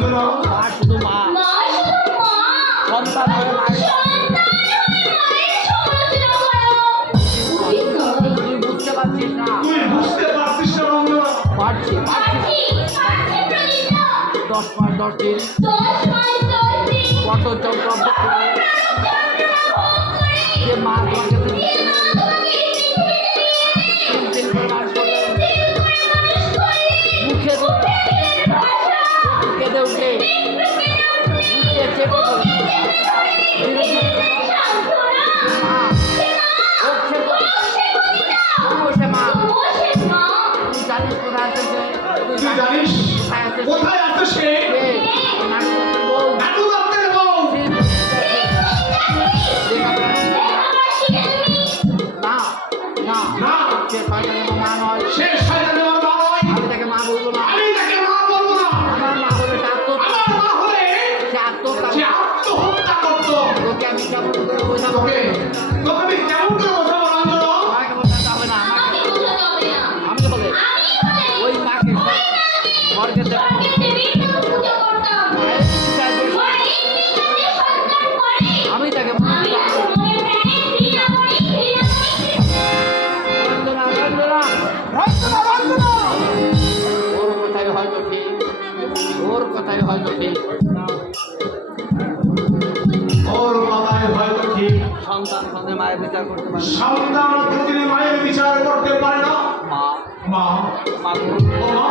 রঞ্জনা মা শুধু মা, সন্তান হয়ে মায়ের তুই বুঝতে পারছিস না। তুই বুঝতে পারছিস না রঞ্জনা? পারছি পারছি। 10 মাস 10 দিন কত চক্র যে মা তোমাকে 3 দিন করে মাস করলে মুখে কেঁদে উঠে মুখে চেপে ধরে তুই জানিস কোথায় আছে সে? নাটু দত্তের বউ। না না না, সে শয়তানের মা নয়, সে শয়তানের মা নয়। আমি তাকে মা বলবো না। আমি তাকে মা বলবো না। আমার মা হলে আমার মা হলে সে আত্মহত্যা সে আত্মহত্যা করতো। তোকে আমি কেমন করে বোঝাবো? তোকে তোকে আমি কেমন করে বোঝাবো রঞ্জনা? আমাকে বোঝাতে হবে না। আমি বলে ওই মাকে স্বর্গে আমি তাকে ওর কথাই হয়তো ঠিক, ওর কথাই হয়তো ঠিক, ওর কথাই হয়তো ঠিক। সন্তান সঙ্গে মায়ের বিচার করতে পারে না। সন্তান প্রতিদিন মায়ের বিচার করতে পারে না। মা মা মা ও মা,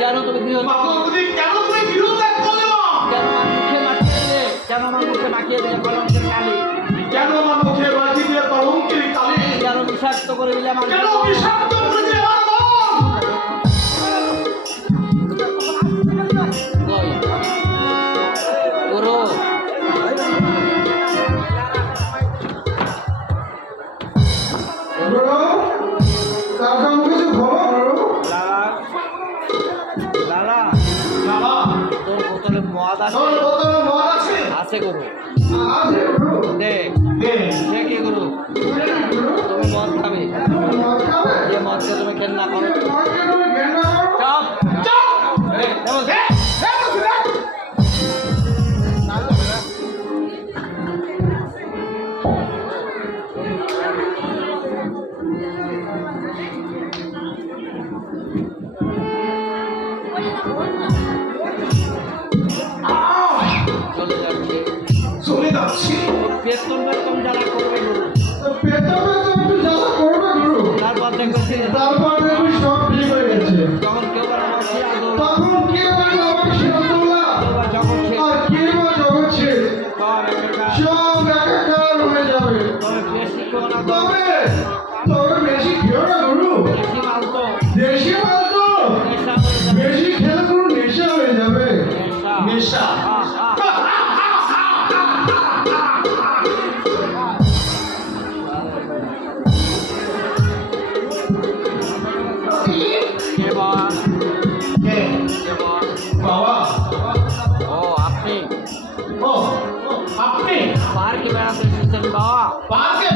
কেন তুমি গৃহ মা তুমি কেন তুমি গৃহত্যাগ করলে মা? কেন আমার মুখে মাখিয়ে দিলে? কেন আমার মুখে মাখিয়ে দিলে কলঙ্কের কালি? কেন আমার মুখে বাজি দিয়ে কলঙ্কের কালি? কেন বিষাক্ত করে দিলে আমার কেন বিষাক্ত করে দিলে আমার মন? কই? গুরু গুরু, তার কাছে কিছু বলো গুরু। লালা বাবা, তোর বোতলে মদ আছে? তোর বোতলে মদ আছে? আছে গুরু, আছে গুরু। দে দে। সে কি গুরু? দে গুরু। তুমি মদ খাবে? তুমি মদ খাবে? যে মদকে তুমি ঘেন্না করো। মদকে তুমি ঘেন্না করো? চপ চুপ! দে, দেবো, দে। দে বলছি, দে। চলে যাচ্ছে। চলে যাচ্ছি। বেতন বেতন যারা করবে গুরু, পেটে একটু জ্বালা করবে গুরু। তারপর দেখবে তারপর দেখবি সব ঠিক হয়ে গেছে। তখন কেউ আর আমার সে আদর তখন কে বলবে আমাকে সিরাজুল্লাহ? বা যখন সে আর কে বা জগৎ ছেড়ে সব একাকার, সব একাকার হয়ে যাবে। তবে বেশি কেউ না তো, তবে তবে বেশি খেও না গুরু। বেশি মাল তো দেশি মাল তো নেশা হয়ে যাবে। বেশি খেলে গুরু নেশা হয়ে যাবে। নেশা। নেশা। কে বা? কে? কে বা? বাবা। ও আপনি ও, আপনি পার্কে বেড়াতে এসেছেন বাবা? পার্কে